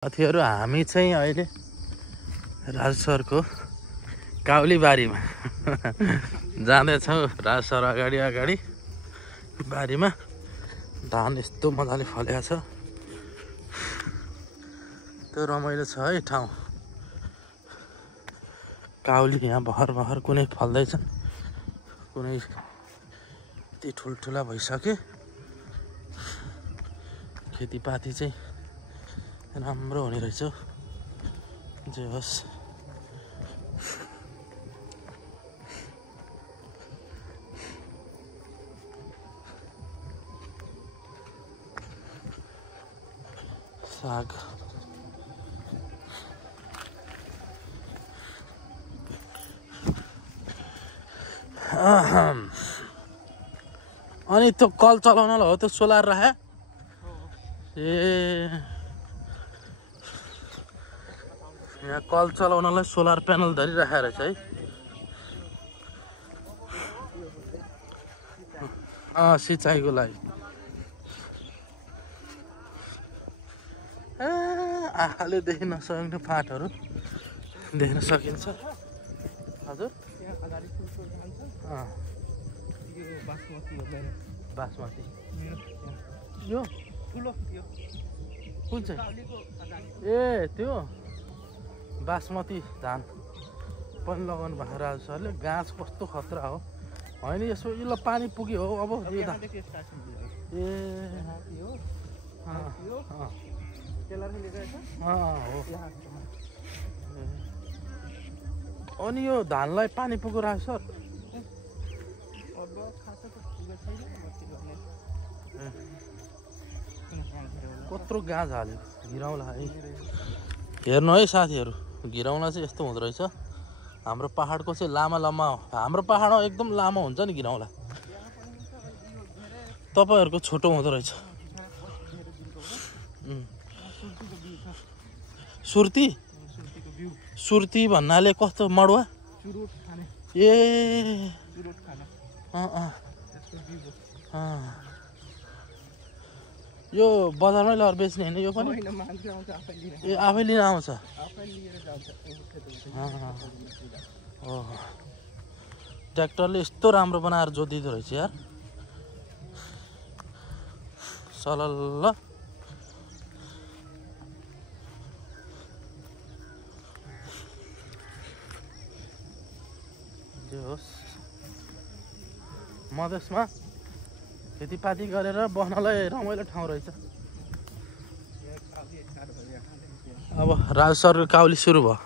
साथीहरु हामी चाहिँ अहिले राजु सरको काउलीबारीमा जाँदैछौँ। राजु सर अगाडि बारीमा धान यस्तो मजाले फलेको छ। त्यो रमाइलो छ है ठाउँ। काउली यहाँ भर कुनै फल्दैछन्, कुनै ती ठुल्ठुला भइसके। खेतीपाती चाहिँ राम्रो हुने रहेछ। जे होस् साग अनि त्यो कल चलाउनलाई हो त्यो सोलर राखे यहाँ कल चलाउनलाई सोलर प्यानल धरि राखेर रहेछ है। सिँचाइको लागि आँखाले देखिन नसक्ने फाँटहरू देख्न सकिन्छ। हजुर बासमती यो ठुलो कुन चाहिँ? ए त्यो बासमती धान पनि लगाउनु भएको राजु सरले। गाँस कस्तो खतरा हो होइन। यसो यो पानी पुग्यो हो अब यो धान। ए अनि यो धानलाई पानी पुग्यो राजु सर? कत्रो गाँस हाल्यो घिराउला है। हेर्नु है साथीहरू, घिराउला चाहिँ यस्तो हुँदो रहेछ। हाम्रो पहाडको चाहिँ लामा हो। हाम्रो पहाडमा एकदम लामो हुन्छ नि घिराउला। तपाईहरुको छोटो हुँदो रहेछ। सुर्ती भन्नाले कस्तो मडुवा? ए यो बजारमै लगेर बेच्ने हैन यो पनि? ए आफै लिन आउँछ। ट्र्याक्टरले यस्तो राम्रो बनाएर जोतिदिँदो रहेछ यार। सलल्ल जे होस् मधेसमा खेतीपाती गरेर बस्नलाई रमाइलो ठाउँ रहेछ। अब राजु सरको काउली सुरु भयो।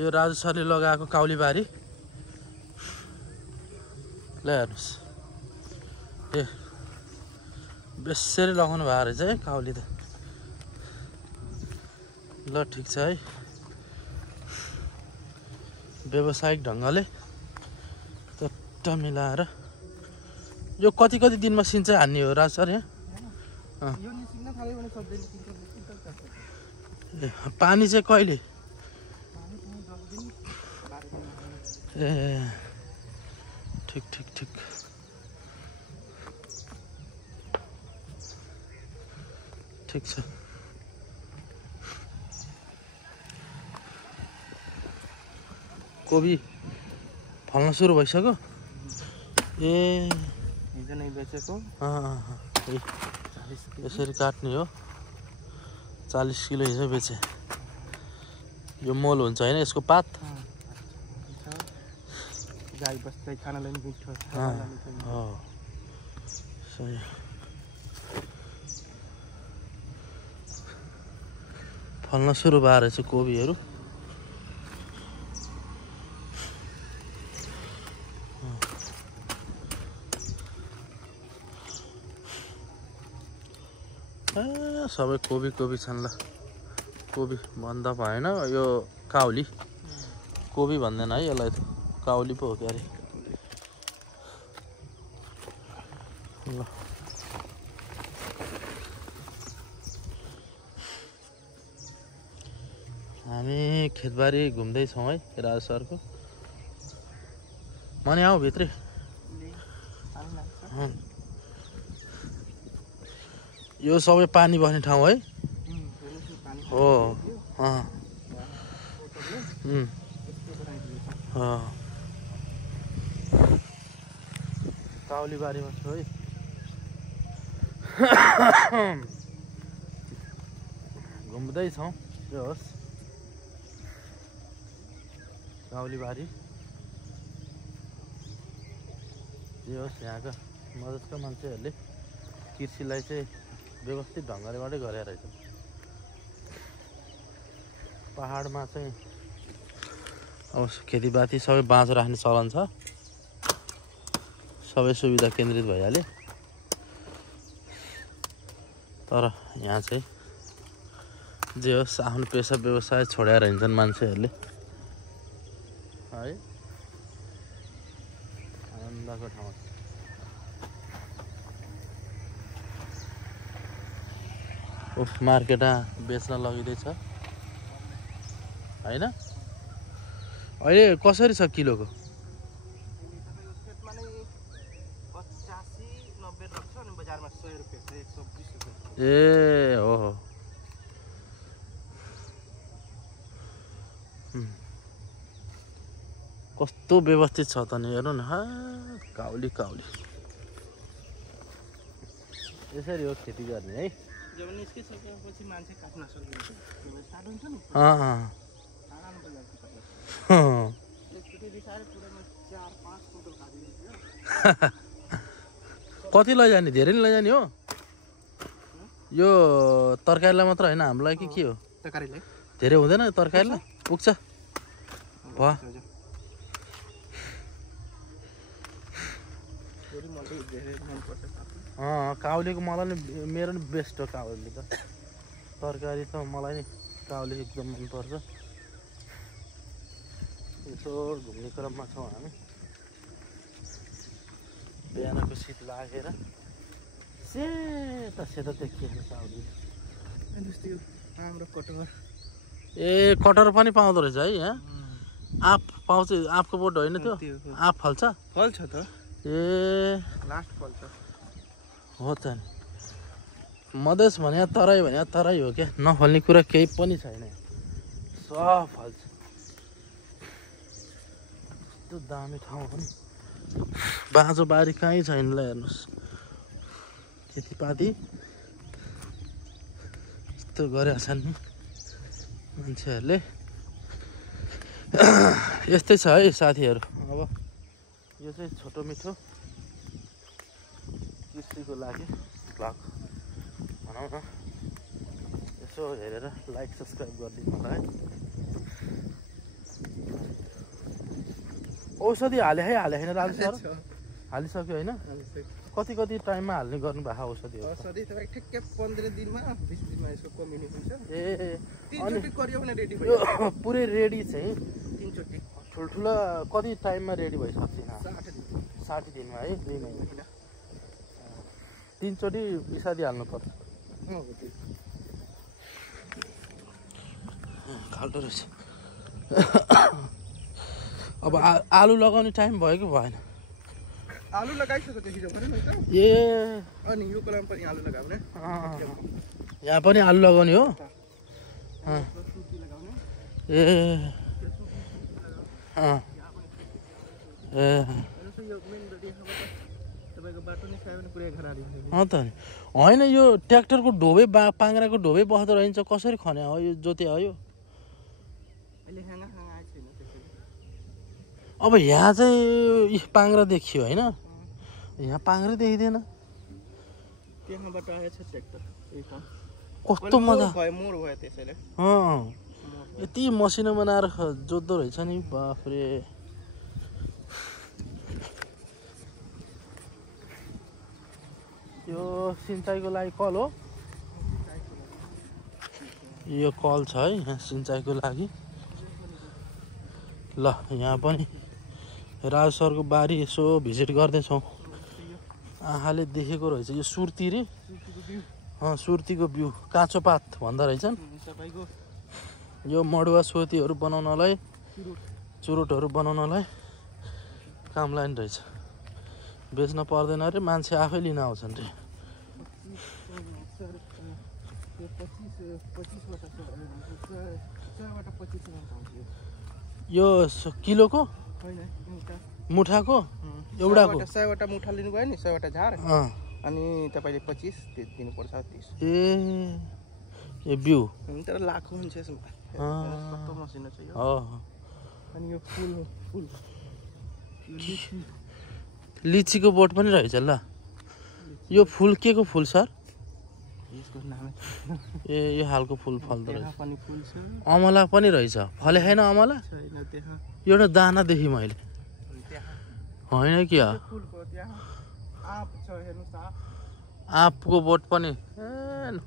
यो राजु सरले लगाएको काउली बारी ल हेर्नुहोस्। ए बेसरी लगाउनु भएको रहेछ है काउली त। ल ठिक छ है। व्यावसायिक ढङ्गले चट्ट मिलाएर यो कति दिनमा सिँचाइ हान्ने हो राजु सर यहाँ? पानी चाहिँ कहिले? ए ठिक छ। कोबी फल्न सुरु भइसक्यो। ए हिजो नै बेचेको। यसरी काट्ने हो। 40 किलो हिजो बेचे। यो मोल हुन्छ हैन यसको पात? गाई बस्दै खानालाई पनि मिठो छ। सही। फल्न सुरु भएर रहेछ कोबीहरू। सबै कोबी छन् ल। कोबी भन्दा भएन यो काउली। कोबी भन्दैन है यसलाई त, काउली पो हो के अरे। ल हामी खेतबारी घुम्दैछौँ है राजु सरको। मनी आऊ भित्रै। यो सबै पानी बस्ने ठाउँ है। हो काउलीबारीमा छु है। घुम्दैछौँ जे होस् काउलीबारी जे होस् यहाँका मधेसका मान्छेहरूले कृषिलाई चाहिँ व्यवस्थित ढङ्गले मात्रै गरेर रहेछ। पहाडमा चाहिँ अब खेतीपाती सबै बाँझो राख्ने चलन छ, सबै सुविधा केन्द्रित भइहाल्यो। तर यहाँ चाहिँ जे होस् आफ्नो पेसा व्यवसाय छोडेर हिँड्छन् मान्छेहरूले है। आनन्दको ठाउँ उफ मार्केटमा बेच्न लगिँदैछ होइन। अहिले कसरी छ किलोको? ए हो कस्तो व्यवस्थित छ त नि, हेर्नु न काउली काउली। यसरी हो खेती गर्ने है। कति लैजाने? धेरै नै लैजाने हो यो तरकारीलाई मात्र होइन, हामीलाई के हो? तरकारीलाई धेरै हुँदैन? तरकारीलाई पुग्छ भयो। काउलीको मलाई नि मेरो नि बेस्ट हो काउली त। तरकारी त मलाई नि काउली एकदम मनपर्छ। यसो घुम्ने क्रममा छौँ हामी। बिहानको शीत लागेर सेता सेता देखिएको काउली। ए कटहर पनि पाउँदो रहेछ है यहाँ? आँप पाउँछ? आँपको बोट होइन त्यो? आँप फल्छ? फल्छ त। ए लास्ट फल्छ हो त। मधेस भने तराई भने तराई हो क्या, नफल्ने कुरा केही पनि छैन। सब फल्छ। यस्तो दामी ठाउँ पनि, बाँझो बारी कहीँ छैन। ल हेर्नुहोस् खेतीपाती यस्तो गरेका छन् मान्छेहरूले। यस्तै छ है साथीहरू। अब यो चाहिँ छोटो मिठो कृषिको लागि भ्लग भनौँ न। यसो हेरेर लाइक सब्सक्राइब गरिदिनु होला है। औषधि हाले है हाले होइन राजु सर? हालिसक्यो होइन? कति कति टाइममा हाल्ने गर्नु भएको औषधिहरू? औषधि तपाईँ ठिक्कै 15 दिनमा 20 दिनमा यसको कम्युनिटी हुन्छ। ए अनि गरियो भने रेडी भयो? पुरै रेडी चाहिँ 3 चोटि ठुल्ठुला कति टाइममा रेडी भइसक्छ? 60 दिनमा है, 2 महिना। 3 चोटि विषादी हाल्नु पर्छ। खाल्टो रहेछ। अब आलु लगाउने टाइम भयो कि भएन? आलु लगाइसक्यो हिजो पनि नि त। ए अनि यो कलम पनि आलु लगाउने। यहाँ पनि आलु लगाउने हो? ए त होइन यो ट्र्याक्टरको ढोबे पाङ्राको ढोबे बस्दो रहन्छ, कसरी खन्या हो यो जोते हो यो? अब यहाँ चाहिँ पाङ्रा देखियो होइन, यहाँ पाङ्रै देखिँदैन। कस्तो मजा, यति मसिनो बनाएर जोत्दो रहेछ नि, बाफरे। यो सिँचाइको लागि कल हो, यो कल छ है यहाँ सिँचाइको लागि। ल यहाँ पनि राजु सरको बारी यसो भिजिट गर्दैछौँ। आँखाले देखेको रहेछ यो सुर्ती रे, सुर्तीको बिउ, काँचो पात भन्दो रहेछन्। यो मडुवा सोतीहरू बनाउनलाई, चुरोटहरू बनाउनलाई काम लाग्ने रहेछ। बेच्न पर्दैन रे, मान्छे आफै लिन आउँछन् रे। 25 वटा 25 पाउँछ यो किलोको होइन मुठाको एउटाको 100 वटा मुठा लिनु भयो नि 100 वटा झार अनि तपाईले 25 दिनुपर्छ 30 ए बिउ तर लाखो हुन्छ यसमा कस्तो मसिनो छ यो अनि यो फुल लिचीको बोट पनि रहेछ ल यो फुल के को फुल सर यसको नाम ए यो हालको फुल फल्दो रहेछ पनि फुल छ अमला पनि रहेछ फले छैन अमला छैन त्यहाँ एउटा दाना देखि मैले होइन क्या फुलको त्यहाँ आँप छ हेर्नुस् त आँपको बोट पनि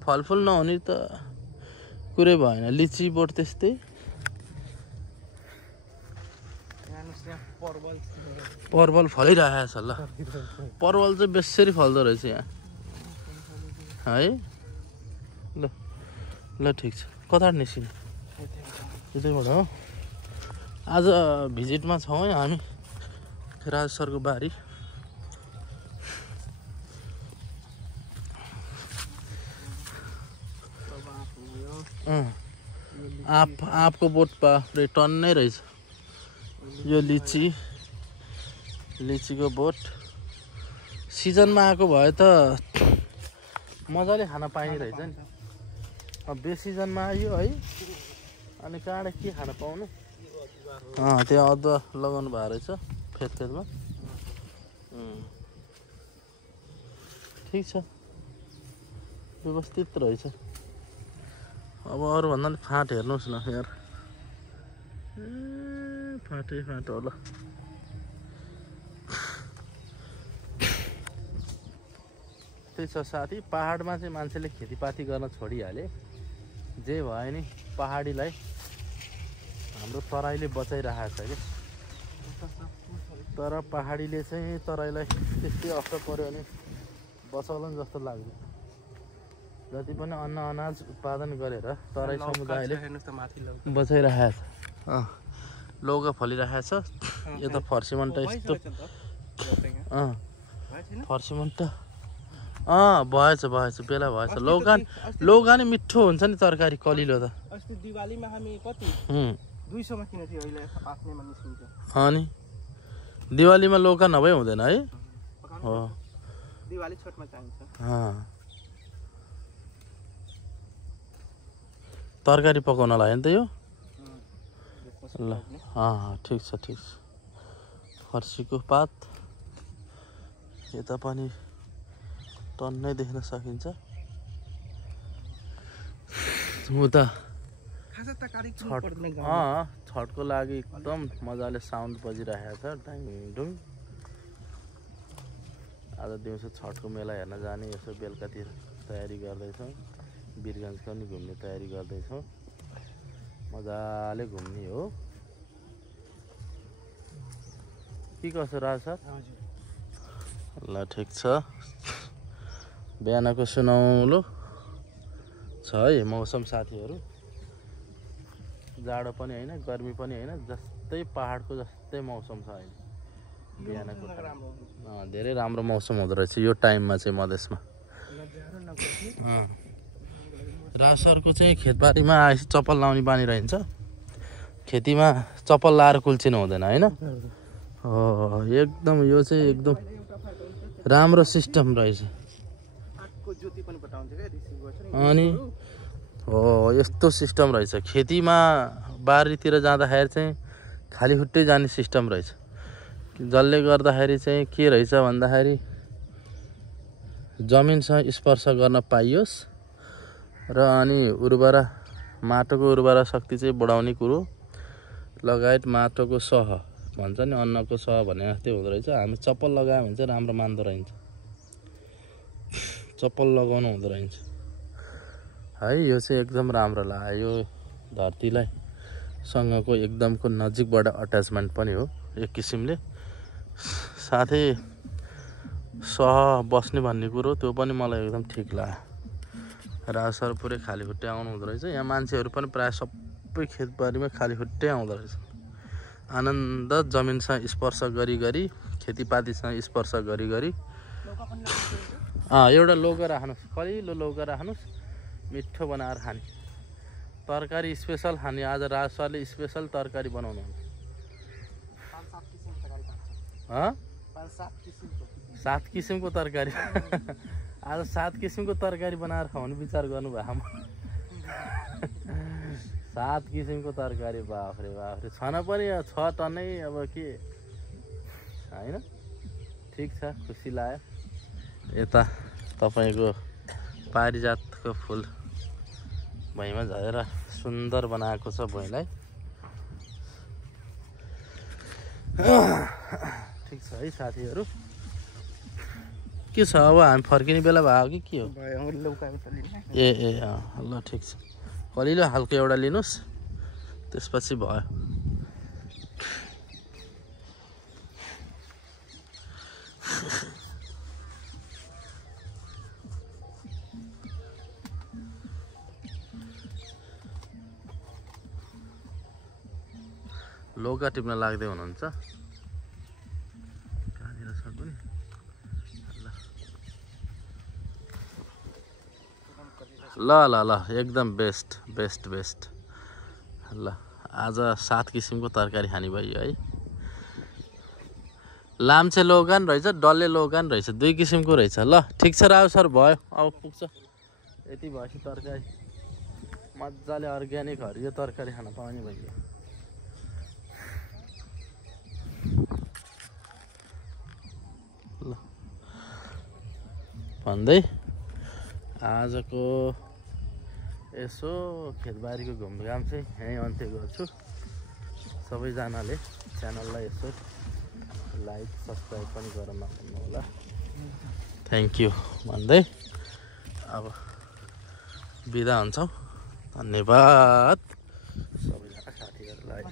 फलफुल नहुने त कुरै भएन लिची बोट त्यस्तै परवल फलिरहेको छ ल परवल चाहिँ बेसरी फल्दो रहेछ यहाँ है ल ल ठिक छ कता निस्किने यतैबाट हो आज भिजिटमा छौँ है हामी राज सरको बारी आँपको बोट बाफ्रे टन्नै रहेछ यो लिचीको बोट सिजनमा आएको भए त मजाले खान पाइने रहेछ नि बेसिजनमा आयो है अनि कहाँबाट के खान पाउनु त्यहाँ अदुवा लगाउनु भएको रहेछ फेदमा ठिक छ व्यवस्थित रहेछ अब अरूभन्दा पनि फाँट हेर्नुहोस् न यार फाँटै फाँट होला त्यही छ साथी पहाडमा चाहिँ मान्छेले खेतीपाती गर्न छोडिहाले जे भयो नि पहाडीलाई हाम्रो तराईले बचाइरहेको छ कि तर पहाडीले चाहिँ तराईलाई त्यस्तै असर पर्यो भने बचाउला जस्तो लाग्दैन जति पनि अन्न अनाज उत्पादन गरेर तराई समुदायले बचाइरहेको छ लौका फलिरहेको छ यता फर्सीमन्टा यस्तो फर्सीमन्टा भएछ बेला भएछ लौका नि मिठो हुन्छ नि तरकारी कलिलो त अस्ति दिवालीमा हामी कति 200 मा किनेको थियो अहिले आफ्नैमा निस्किन्छ अनि दिवालीमा लौका नभए हुँदैन है हो दिवाली छठमा चाहिन्छ तरकारी पकाउनलाई हो नि त यो ल ठिक छ फर्सीको पात यता पनि टन्नै देख्न सकिन्छ उता छठको लागि एकदम मजाले साउन्ड बजिरहेको छ ढाङढुङ आज दिउँसो छठको मेला हेर्न जाने यसो बेलुकातिर तयारी गर्दैछौँ वीरगन्जको पनि घुम्ने तयारी गर्दैछौँ मजाले घुम्ने हो के कसो राज सर ल ठिक छ बिहानको सुनौलो छ है मौसम साथीहरू जाडो पनि होइन गर्मी पनि होइन जस्तै पहाडको जस्तै मौसम छ अहिले बिहानको धेरै राम्रो मौसम हुँदो रहेछ यो टाइममा चाहिँ मधेसमा राज सरको चाहिँ खेतबारीमा चप्पल लाउने बानी रहन्छ खेतीमा चप्पल लाएर कुल्चिनु हुँदैन होइन एकदम यो चाहिँ एकदम राम्रो सिस्टम रहेछ अनि हो यस्तो सिस्टम रहेछ खेतीमा बारीतिर जाँदाखेरि चाहिँ खाली खुट्टै जाने सिस्टम रहेछ जसले गर्दाखेरि चाहिँ के रहेछ भन्दाखेरि जमिनसँग स्पर्श गर्न पाइयोस् र अनि माटोको उर्वरा शक्ति चाहिँ बढाउने कुरो लगायत माटोको सह भन्छ नि अन्नको सह भने जस्तै हुँदो रहेछ हामी चप्पल लगायो भने चाहिँ राम्रो मान्दो रहन्छ चप्पल लगाउनु हुँदो रहेछ है यो चाहिँ एकदम राम्रो लाग्यो यो धरतीलाई सँगको एकदमको नजिकबाट अट्याचमेन्ट पनि हो एक किसिमले साथै सह बस्ने भन्ने कुरो त्यो पनि मलाई एकदम ठिक लाग्यो राज सर पुरै खाली खुट्टै आउनु हुँदो रहेछ यहाँ मान्छेहरू पनि प्रायः सबै खेतबारीमा खाली खुट्टै आउँदो रहेछ आनन्द जमिनसँग स्पर्श गरी खेतीपातीसँग स्पर्श गरी एउटा लौका राख्नुहोस् कलिलो लौका राख्नुहोस् मिठो बनाएर खाने तरकारी स्पेसल खाने आज राज सरले स्पेसल तरकारी बनाउनु 7 किसिमको तरकारी आज 7 किसिमको तरकारी बनाएर खुवाउने विचार गर्नुभयो 7 किसिमको तरकारी बाफरे बाफरे छन पनि 6 टनै अब के हैन ठीक छ खुसी लाग्यो यता तपाईको पारिजातको फुल भुइँमा झरेर सुन्दर बनाएको छ भुइँलाई ठीक छ है साथीहरु के छ अब हामी फर्किने बेला भयो कि के हो ए ए ल ठीक छ कलिलो हालको एउटा लिनुस् त्यसपछि भयो लोगा टिप्न लाग्दै हुनुहुन्छ कहाँनिर छ पनि ल ल ल एकदम बेस्ट बेस्ट बेस्ट ल आज 7 किसिमको तरकारी खाने भयो है लाम्चे लोगान रहेछ डल्ले लोगान रहेछ 2 किसिमको रहेछ ल ठीक छ राव सर भयो अब पुग्छ यति भएपछि तरकारी मज्जाले अर्ग्यानिक हरियो तरकारी खान पाउने भयो ल भन्दै आजको यसो खेतबारीको घुमघाम चाहिँ यहीँ अन्त्य गर्छु सबैजनाले च्यानललाई यसो लाइक सब्स्क्राइब पनि गर्न नभुल्नु होला थ्याङ्क यू भन्दै अब बिदा हुन्छौँ धन्यवाद सबैजना साथीहरूलाई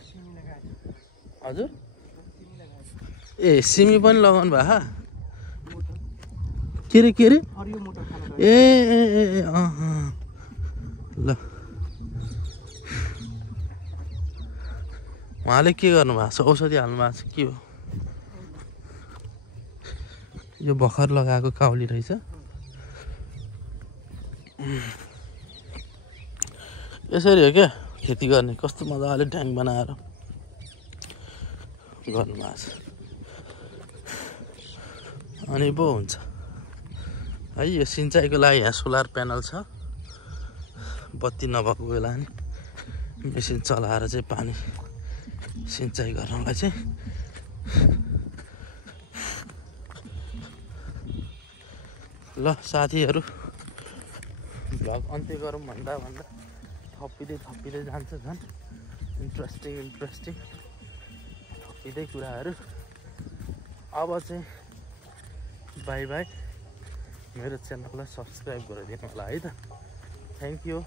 हजुर ए सिमी पनि लगाउनु भयो के रे ए ल उहाँले के गर्नु भएको छ औषधि हाल्नु भएको छ के हो यो भर्खर लगाएको काउली रहेछ यसरी हो क्या खेती गर्ने कस्तो मजाले ड्याङ बनाएर गर्नु भएको छ अनि पो हुन्छ है यो सिँचाइको लागि यहाँ सोलर प्यानल छ बत्ती नभएको बेला नि मेसिन चलाएर चाहिँ पानी सिँचाइ गर्नलाई चाहिँ ल साथीहरु भ्लग अन्त्य गरौँ भन्दा थपिँदै जान्छ झन् इन्ट्रेस्टिङ थपिँदै कुराहरू अब चाहिँ बाई बाई मेरो च्यानललाई सब्स्क्राइब गरिदिनु होला है त थ्याङ्क यू